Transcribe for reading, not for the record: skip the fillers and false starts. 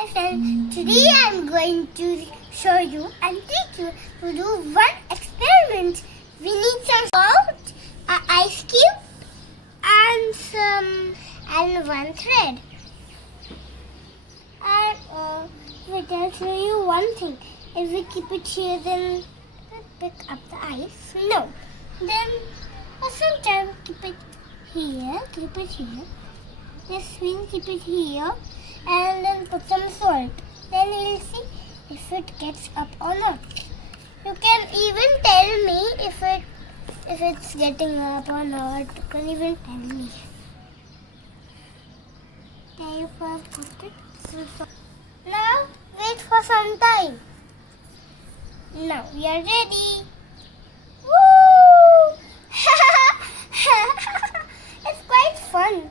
Hi friends, today I am going to show you and teach you to do one experiment. We need some salt, an ice cube and one thread. And wait, I'll show you one thing. If we keep it here, then we'll pick up the ice. No. Then for some time keep it here. Yes, we'll keep it here. And then put some salt. Then we'll see if it gets up or not. You can even tell me if it's getting up or not. You can even tell me. There you can put it. Now wait for some time. Now we are ready. Woo! It's quite fun.